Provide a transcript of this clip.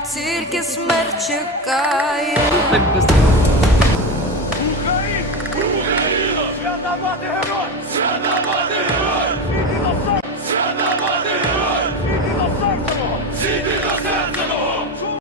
тільки смерть чекає. Україна! Україна! Свята мати героя!